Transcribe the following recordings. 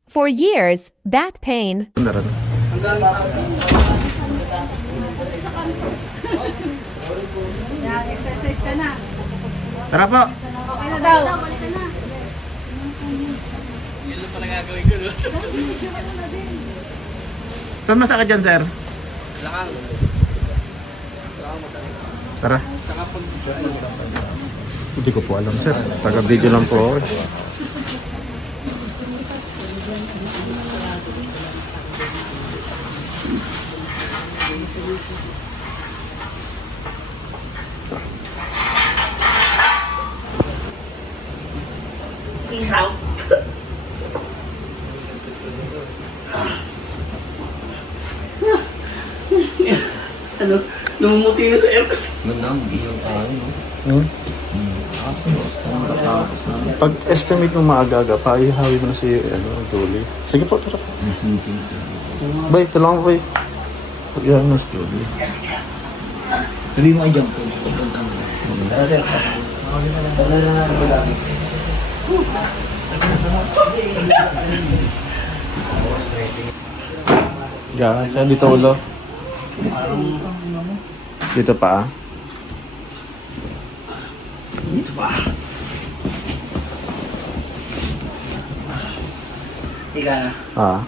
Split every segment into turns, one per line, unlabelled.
For years, back pain,
Meron.
Exercise ka na.
Tara po.
Okay na daw. Balik ka na.
Saan masakit dyan, sir?
Lakang masakit.
Tara.
Saka pag
Hindi ko po alam, sir. Taga-video lang po ako.
peace out. Ano? Namumuti na sa aircon.
Hmm? Pag-estimate mo maaga-aga, paihawi mo na si Julie. Sige po, tara. Bay, tulungan ko, bay. Pag-ihawi mo si Julie.
Sabi mo ay jump po. Tara sir. Wala na wala.
Yan, siya dito ulo. Dito pa, ah.
Dito pa. Higa na.
Ah.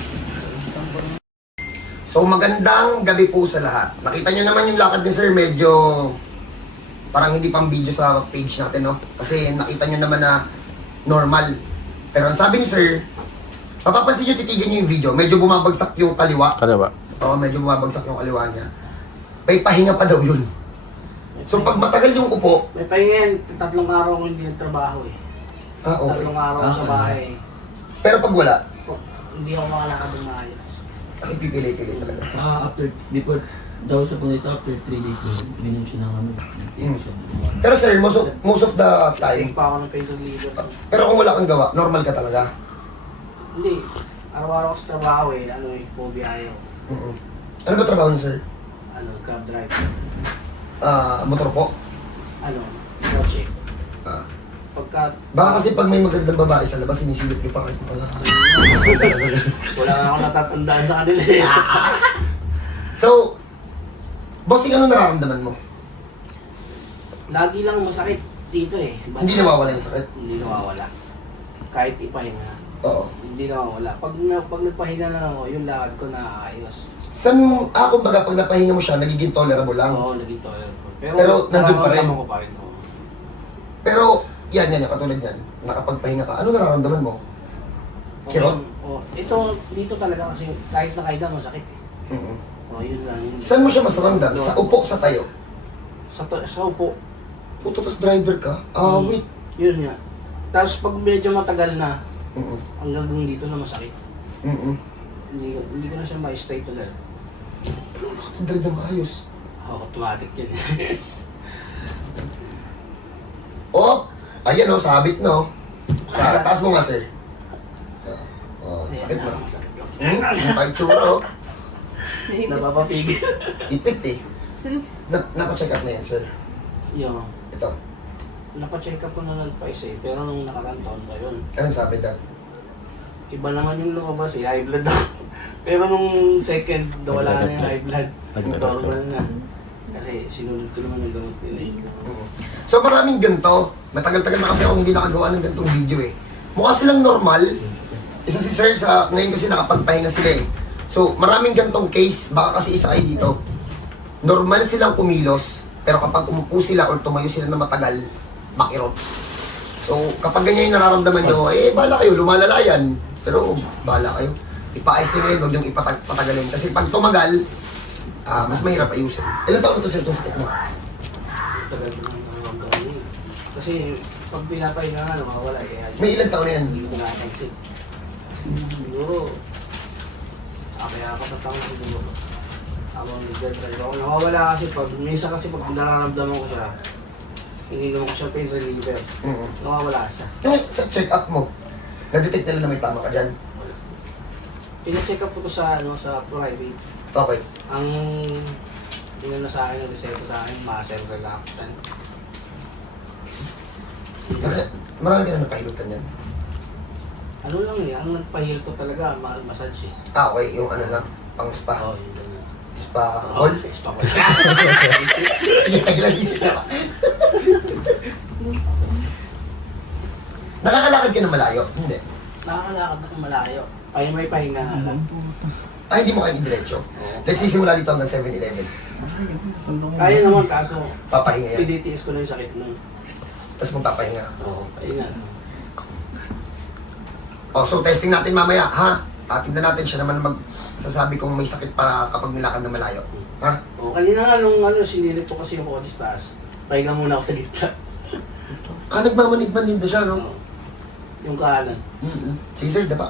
So magandang gabi po sa lahat. Nakita nyo naman yung lakad ni Sir, medyo parang hindi pang video sa page natin, no? Kasi nakita nyo naman na normal. Pero ang sabi ni Sir, mapapansin nyo, titigan nyo yung video, medyo bumabagsak yung kaliwa.
Kaliwa.
Oo, medyo bumabagsak yung kaliwa niya. May pahinga pa daw yun. So pag matagal yung upo,
May pahinga yan. 3 araw ko hindi nagtrabaho eh.
okay.
3 araw ko sa bahay.
Pero pag wala,
Hindi ako makalakad ng maayos.
kasi pipili-pili talaga.
After, before daw sa punito, after 3 days, minum siya ng ano.
Pero Sir, most of the time,
Hindi pa ako ng pain reliever.
pero kung wala kang gawa, normal ka talaga.
Hindi. Araw-araw ko sa trabaho eh. Ano eh, bumiyahe ako.
Ano ba trabaho niyo, Sir?
Ano, grab drive.
Motor po?
Ano, kotse.
Ah.
Pagka,
Baka kasi pag may magandang babae sa labas, sinisilip niyo pa kahit wala.
wala akong natatandaan sa kanila eh.
So, bossing, ano nararamdaman mo?
Lagi lang masakit dito eh.
Hindi nawawala yung sakit?
Hindi nawawala. Kahit ipahinga.
Oo.
Hindi nawawala. Pag nagpahinga na ako, yung lakad ko naayos.
Saan, kumbaga, pag napahinga mo siya, nagiging tolerable lang.
Oo, naging tolerable.
Pero nandun pa rin.
nararamdaman ko pa rin. Oo.
Pero, yan, katulad yan. Nakapagpahinga ka. Ano nararamdaman mo? Kirot?
Oo. Ito, dito talaga kasi kahit nakahiga masakit eh.
Mm-mm.
Oo, yun lang.
Saan mo siya mas ramdam? Sa upo, sa tayo?
Sa upo.
Puto, tas driver ka? Wait.
Yun nga. Tapos pag medyo matagal na,
Mm-mm.
hanggang dito na masakit.
Mm-mm.
Hindi ko na siya ma-straight agad.
Pero nakapag-drive na maayos.
Automatic yun.
Oh! Ayan o, sabit na o. Taas mo nga, sir. Sakit na. Ang tayo tsura o.
Napapapigil.
Ipit eh. Napacheck up na yan, sir.
Yun.
Ito.
Napacheck up ko na lang twice eh. Pero nung nakaraan taon pa yun.
Anong sabi daw?
Iba naman yung lumabas eh. High blood ako. Pero nung second, wala na yung high blood. Normal na. Kasi sinunod ko naman yung gamot nila eh.
So maraming ganito. Matagal-tagal na kasi ako hindi nakagawa ng ganitong video eh. Mukha silang normal. Isa si sir sa, ngayon kasi nakapagpahinga sila eh. So maraming ganitong case, baka kasi isa kayo dito. Normal silang kumilos, pero kapag umupo sila or tumayo sila na matagal, makirot. So kapag ganyan yung nararamdaman nyo, bahala kayo, lumalala yan. Pero bahala kayo. Ipaayos nyo na yun, huwag nyo ipatagalin. Kasi pag tumagal, mas mahirap ayusin. Ilan taon na to sir, itong sakit mo?
Tagal ko nang nararamdaman yun. Kasi pag pinapahinga nga, nawawala eh. Kaya
May ilan taon na yan?
hindi ko nakapansin. Siguro, kaya ako tatawag siguro. Habang nag-drive ako. Nawawala kasi minsan kasi pag nararamdaman ko siya, ininom ko siya pain reliever. Nawawala siya.
Yung sa check-up mo, na-detect nila na may tama ka dyan.
Pina-check up ko to sa, sa private.
Okay.
Ang na sa akin, ang reseta sa akin, muscle relaxant.
Marami ka na napahilutan yan.
Ano lang eh, ang nagpahil ko talaga, massage eh.
Ah, okay, yung ano lang, pang spa.
Oo, yun lang.
Spa
Oh,
hall.
spa ko.
Sige, kailan yun na. Nakakalakad ka na malayo? Hindi.
Nakakalakad ako malayo. Ay, may pahinga nga lang.
Ay, hindi mo kayo diretso. Let's say simula dito hanggang 7-Eleven.
Kaya naman, kaso
Papahinga yan.
tinitiis ko na yung sakit nun.
Tapos magpapahinga.
Oo, pahinga.
Oh, so testing natin mamaya, ha? Tignan natin siya naman magsasabi kung may sakit para kapag nilakad na malayo. Ha?
Oo, kanina nga nung sinilip ko kasi yung kotse taas, pahinga muna ako sa gitna.
Nagmamanid-manid na siya, no?
Yung kanan.
Sige, sir, diba?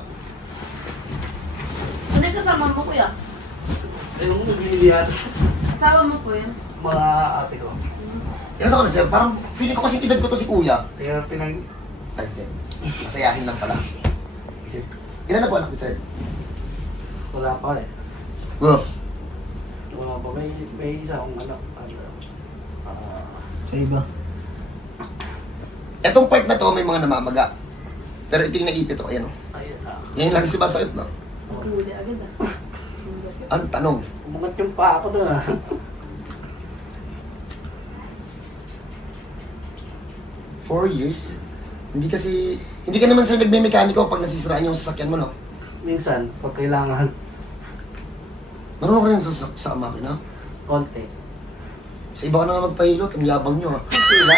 Ano yung kasama mo, kuya?
Ayun mo, binili yata sa
Kasama mo po yun?
mga ate ko.
Ilan ako na, sir? Parang feeling ko kasi edad ko to si kuya.
Kaya
Ay, din. Masayahin lang pala. Sir, ilan na po anak ko, sir?
wala pa eh.
Bro.
Wala pa. May isa akong anak.
Sa iba.
Etong part na to, may mga namamaga. Pero ito yung naipit ko, ayan o.
Ayun na.
Yan lang si basakit, no?
Huli agad ah.
Ang tanong,
Umangat yung paa ko doon ah.
4 years? Hindi ka naman sir nagme-mekaniko pag nasisiraan yung sasakyan mo, no?
Minsan, pag kailangan,
Marunong ka rin sa makina?
konti.
Sa iba ka na nga magpahilot, ang yabang nyo, ha?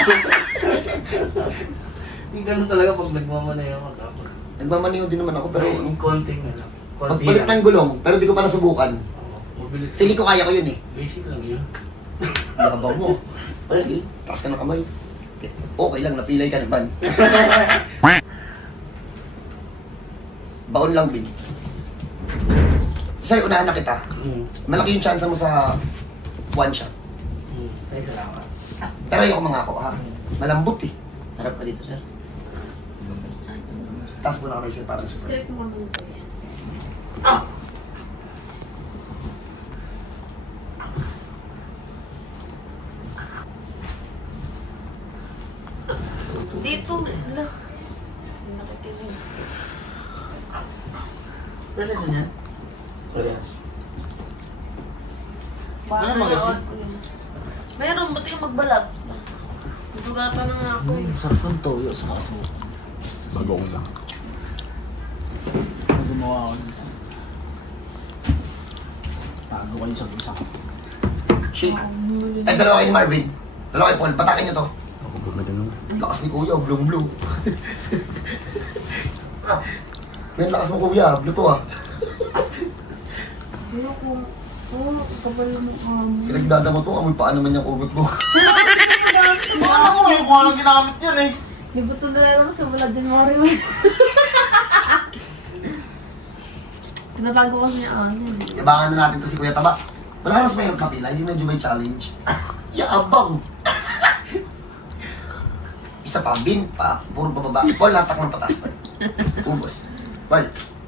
Yung ganun talaga pag nagmamanayo ako dapat.
Nagmamaniho din naman ako, pero
Pero konting ano. Konti
magpalit
lang.
ng gulong, pero di ko pa nasubukan.
Oo, mabilis.
Feeling ko kaya ko yun, eh.
Basic lang yun.
Yabang mo. Sige, taas ka ng kamay. Okay lang, napilay ka naman. Baon lang, Bin. Sir, unahan na kita. Malaki yung chance mo sa one shot.
Ay, salamat.
Pero ayoko mangako, ha? Malambot, eh.
Harap ka dito, sir.
Taas mo na kamay, sir, parang super.
Straight mo muna po yan. Dito, ala. Nakikinig.
Pwede na yan?
Yes.
Baka
Ano magasin?
manood ko yun. Meron, ba't ka magbalag? Nasugatan na nga ako.
Sarap ng toyo sa kaso.
Bagong lang.
Gumawa ako nito. Tago kayo sa gusa ko.
Shake. Ay, dalawa kayo ni Marvin. Dalawa kayo, Paul. Patakin nyo to.
Ako gumaganong.
Lakas ni Kuya, blue-blue. Yan, lakas mo Kuya, blue to, ah.
Ayoko. Oo, kapal mo kami.
Pinagdada mo to, amoy paa naman yung ugot mo.
Hindi ko alam ginamit yan eh.
Di ba ito na lang sa wala din mo rin? Tinatago kasi niya yan.
Yabangan na natin to si Kuya Taba. Wala ka mas mayroong kapila, yung medyo may challenge. Yaabang! Isa pa, bin pa, puro pababa. Paul, latak ng patas pa. Ubos. Paul,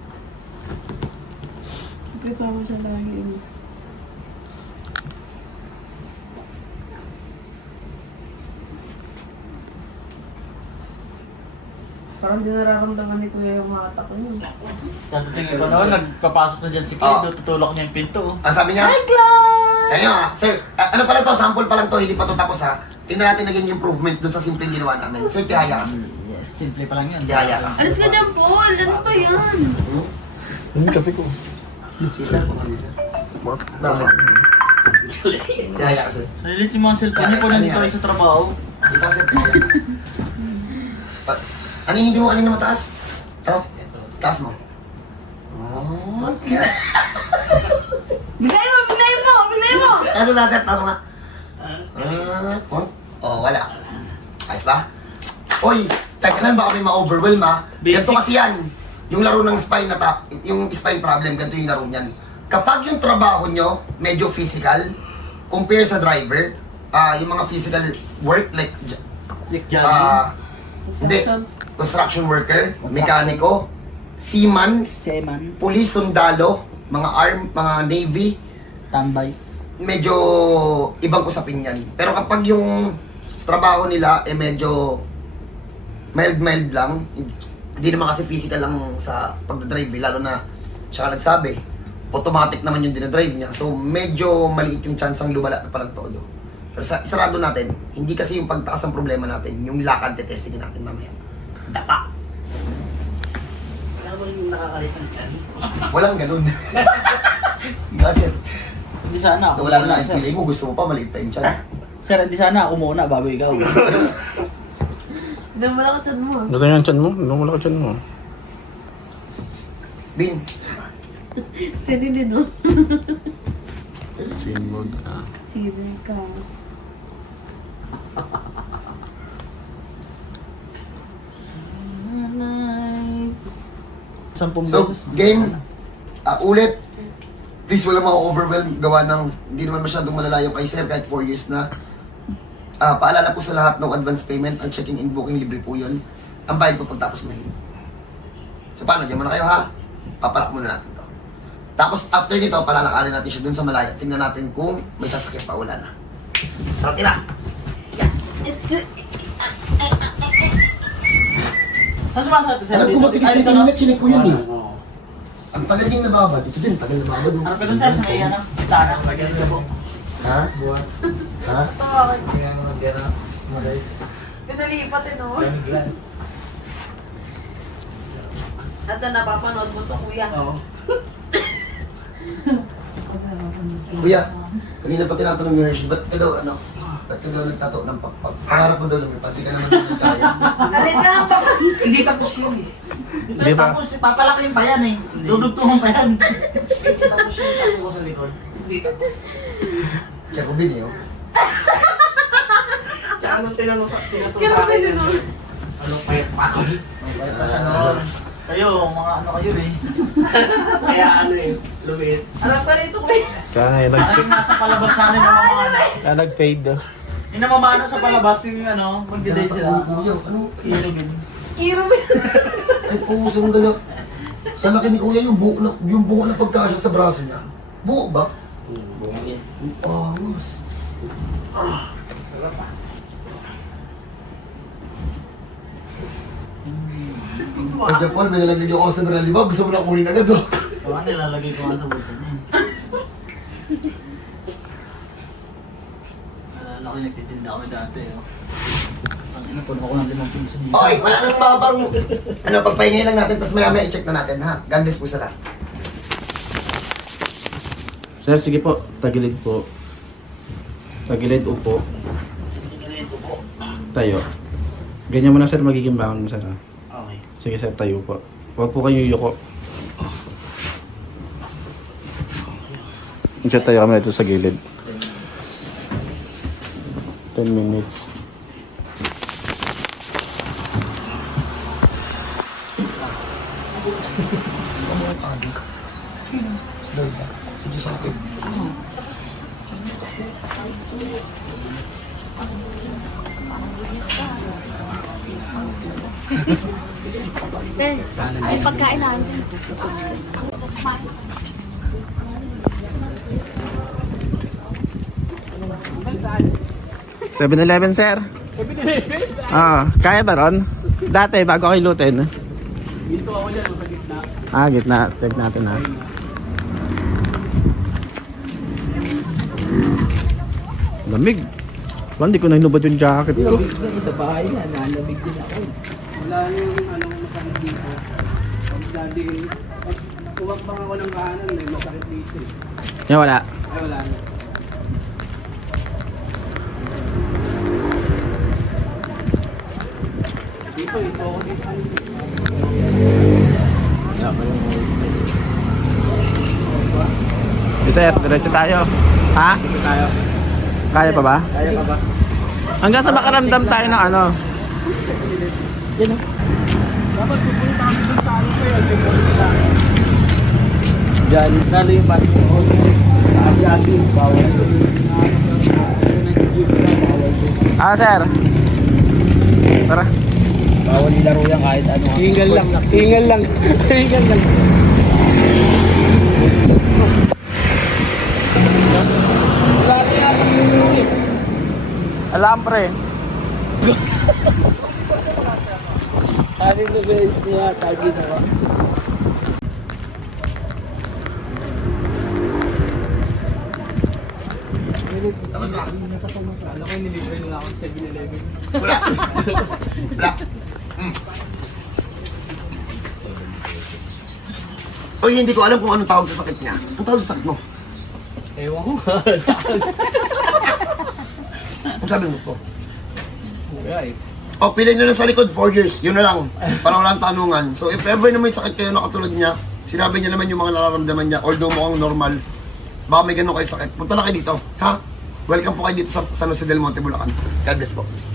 Kasama siya lagi. Parang di nararamdaman ni Kuya yung mga atak ko yun.
Tatatingin ko naman, nagpapasok na dyan si Kuya, tutulak niya yung pinto.
sabi niya? Hi, Clark! Kaya sir, ano pala to, sample pa lang to, hindi pa to tapos ha. Tingnan natin naging improvement dun sa simpleng ginawa namin. Sir, tihaya ka sir.
Yes, simple pa lang yan.
Tihaya ka.
Alis ka dyan, Paul! Ano ba yan?
Ano yung kape ko?
Si sir, kung ano sir. Bakit? Tihaya ka sir.
Salit yung mga cellphone niyo po nandito kayo sa trabaho.
Dito sir, tihaya ka. Ano yung hindi mo kanina mataas? Ito? Taas mo. Oh.
Bigay mo! Bigay mo! Bigay mo!
Taas mo na sir, taas mo nga. Oh, wala. Ayos ba? Uy, teka lang, baka may ma-overwhelm ha.
Basic.
Ganito kasi yan. Yung laro ng spine yung spine problem, ganito yung laro niyan. Kapag yung trabaho nyo, medyo physical, compare sa driver, yung mga physical work like,
Like jogging.
hindi, construction worker, mekaniko, seaman,
Seman.
police, sundalo, mga mga navy,
Tambay.
medyo ibang usapin yan. Pero kapag yung trabaho nila medyo mild lang, Hindi naman kasi physical lang sa pagdadrive, lalo na siya nagsabi, automatic naman yung dinadrive niya. So, medyo maliit yung chance ang lumala na parang todo. Pero sarado natin, hindi kasi yung pagtaas ang problema natin, yung lakad, testingin natin mamaya. Dapa!
Alam mo yung nakakalit ng tiyan?
Walang ganun. Kasi,
Hindi sana ako.
wala na lang, pili mo, gusto mo pa, maliit pa yung tiyan.
Sir, hindi sana ako muna bago ikaw.
Hindi mo lang ka mo.
Ito yung chan mo? Ano wala ka chan mo?
Bin,
Sininin mo.
Sinmog ka.
Sinin ka.
Sampung
so,
beses.
game, ulit. Please, wala ma-overwhelm. Gawa ng, hindi naman masyadong malala yung kay Sir, kahit 4 years na. Paalala po sa lahat ng advance payment, ang checking in booking, libre po yun. Ang bayad po pagtapos mahil. So, paano? Diyan muna kayo, ha? Papalak muna natin to. Tapos, after nito, palalakarin natin siya dun sa malaya. Tingnan natin kung may sasakyan pa, wala na. Tara, tira!
Saan sumasabi, sir?
Alam ko matigas yung kanina, chinik ko yun eh.
Oo.
Ang tagal yung nababad. Ito din, tagal nababad.
Ano pa dun, sir? Sa may ano? Tara, magaling ka po.
Ha? Ha?
Pinalipat eh, no? At napapanood mo to, kuya.
Oo.
Kuya, kanina pa tinatanong yung Hershey, ba't ka daw, ano? Ba't ka daw nagtato ng pakpak? Pangarap mo daw lang yun, pati ka naman hindi kaya.
Alin ka lang ba?
Hindi tapos yun eh.
Hindi pa.
Tapos, papalakin pa yan eh. Dudugtungan pa yan. Hindi tapos yun, tapos ko sa likod. Hindi tapos.
Check ko bin, oh.
Tsaka nung tinanong sa akin,
Kaya no?
anong payat pa ako? Payat pa siya noon. Kayo, mga ano kayo eh. Kaya ano eh, lumiit.
Alam ka rito, kuya.
Kaya
Ano yung nasa palabas natin ng mga ano?
nag-fade.
Yung namamana sa palabas yung ano, magdi-date sila.
Kuya, ano?
Irugin.
Kiro ba?
Ay, pusong galak. Sa laki ni Kuya, yung buhok na pagkasya sa braso niya. Buhok ba? Ang angas. Kaya Paul, may nalagay yung customer na libag. Gusto mo na kunin agad, oh.
O ano, nilalagay ko nga sa bulsa niya. Laki nagtitinda kami dati, oh. Ang ina, puno ako ng 5 piso dito.
Okay, wala nang mga pang... Ano, pagpahingay lang natin, tapos maya-maya i-check na natin, ha? God bless po sa lahat.
Sir, sige po. Tagilid po. Tagilid, upo.
Tingnan ko po.
Tayo. Ganyan mo na, sir. Magiging bangon mo, sir. Ha?
Okay.
Sige, sir. Tayo po. Huwag po kayo yuko. Sir, tayo kami dito sa gilid. 10 minutes.
Ay, pagkain namin.
7-Eleven, sir. 7-Eleven? Kaya ba ron? Dati, bago kayo lutin. Dito ako dyan, sa gitna. Gitna. Check natin, ha. Lamig. Ba, hindi ko na hinubad yung jacket ko.
Lamig na sa bahay na, nalamig din ako.
Wala yung anong masakit dito. Pag dati, kuwag pa ako ng kahanan, may masakit dito eh.
Yan, wala.
Ay, wala na. Dito, ito ako dito.
Sir, diretso tayo. Ha?
Tayo.
Kaya pa ba?
Kaya pa ba?
Hanggang sa makaramdam tayo ng ano.
Dapat pupunta kami doon tayo pa yun.
Diyan, lalo yung pasok ko. Ati-ati, bawal ko.
Sir. Tara.
Bawal nilaro yan kahit ano.
Hingal lang. Hingal lang. Hingal lang. Dati ako yung
Alam, pre.
Anin na guys, kaya tagi na ba? Alam ko nilibre nila ako sa 7-Eleven.
Wala. Wala. Oy, hindi ko alam kung anong tawag sa sakit niya. Anong tawag sa sakit mo?
Ewan ko nga.
Ang sabi mo po?
Right.
O, pilay na lang sa likod, 4 years. Yun na lang. Para walang tanungan. So, if ever na may sakit kayo na katulad niya, sinabi niya naman yung mga nararamdaman niya, although mukhang normal, baka may ganun kayo sakit. Punta na kayo dito, ha? Welcome po kayo dito sa San Jose del Monte, Bulacan. God bless po.